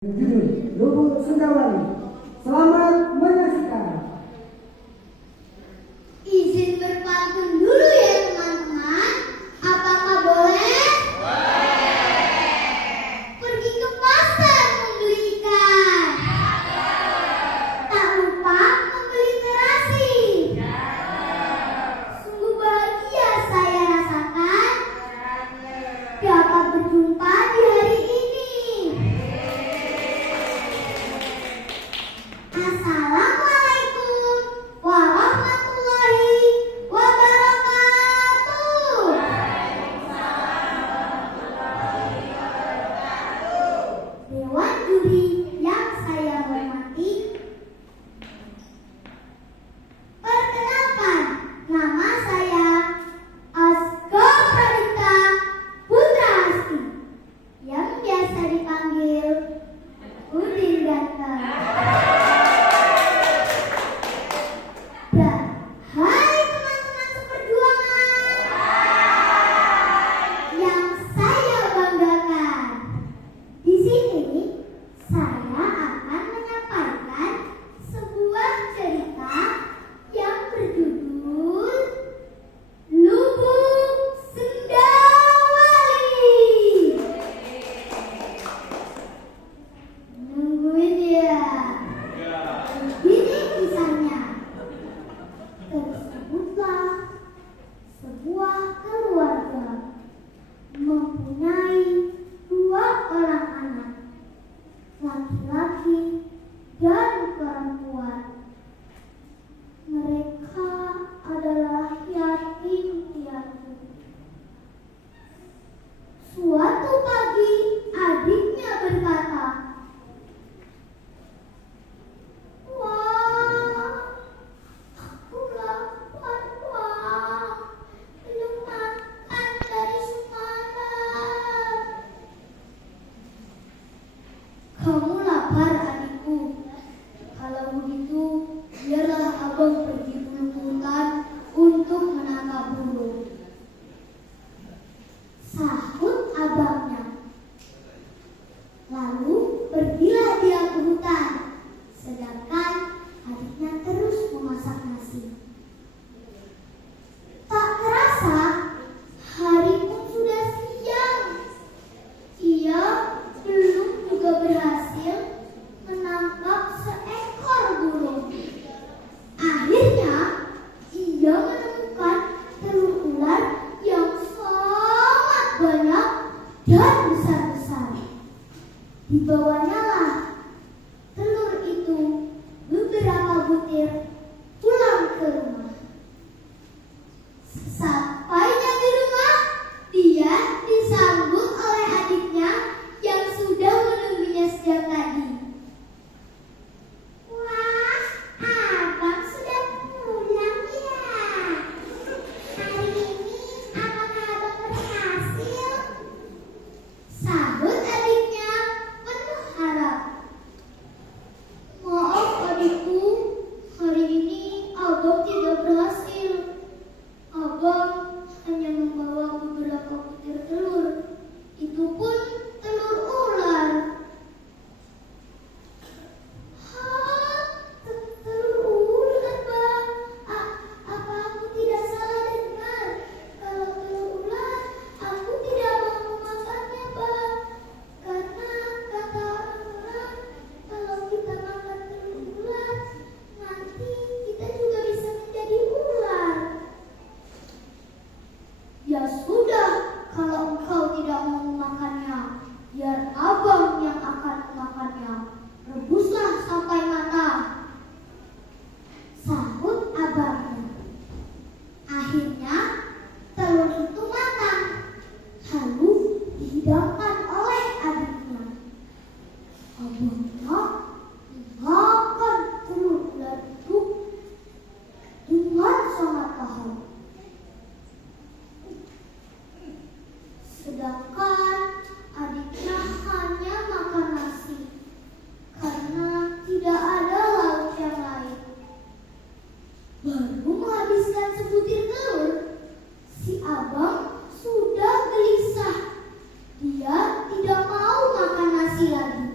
Judul Lubuk Sundawali. Selamat menyaksikan. Izin berpantun dulu ya teman-teman. Apakah boleh? Pergi ke pasar membeli ikan. Tak lupa membeli terasi. Sungguh bahagia saya rasakan dapat berjumpa di hari ini. Assalamualaikum warahmatullahi wabarakatuh. Dewan juri yang saya hormati, perkenalkan, nama saya Aska Pradipta Putra Asti, yang biasa dipanggil Udin Ganteng. Hai teman-teman seperjuangan yang saya banggakan. Di sini saya akan menyampaikan sebuah cerita yang berjudul Lubuk Sundawali. Nungguin ya? Ini kisahnya. Tersebutlah sebuah keluarga mempunyai 2 orang anak, laki-laki dan perempuan. Mereka adalah yatim piatu. Suatu pagi adiknya berkata, "Wah, aku lapar, Wah. Belum makan dari semalam." "Kamu lapar, adikku? Kalau begitu, biarlah abang pergi dulu ke hutan untuk menangkap burung," sahut abangnya. Lalu pergilah dia ke hutan, sedangkan adiknya terus memasak nasi. Tak terasa, hari pun sudah siang. Ia belum juga berhasil menangkap seekor burung. Akhirnya, ia menemukan telur ular yang sangat banyak dan besar-besar. Dibawanya lah telur itu beberapa butir pulang ke rumah. Sampainya di rumah, dia disambut oleh adiknya yang sudah menunggunya sejak tadi. "Wah, abang sudah pulang ya. Hari ini apakah abang berhasil?" sahut adiknya penuh harap. "Maaf adikku, hari ini abang tidak berhasil. Abang hanya membawa beberapa butir telur, itu pun telur ular." "Hah, telur ular, Bang? Apa aku tidak salah dengar? Kalau telur ular, aku tidak mau memakannya, Bang. Karena kata orang-orang, kalau kita makan telur ular, nanti kita juga bisa menjadi ular." "Ya sudah, kalau engkau tidak mau memakannya, biar abang yang akan memakannya. Rebuslah sampai matang," sahut abangnya. Akhirnya telur itu matang, lalu dihidangkan oleh adiknya. Abangnya memakan telur ular itu dengan sangat lahap. Sedangkan adiknya hanya makan nasi karena tidak ada lauk yang lain. Baru menghabiskan sebutir telur, si abang sudah gelisah. Dia tidak mau makan nasi lagi.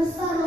besar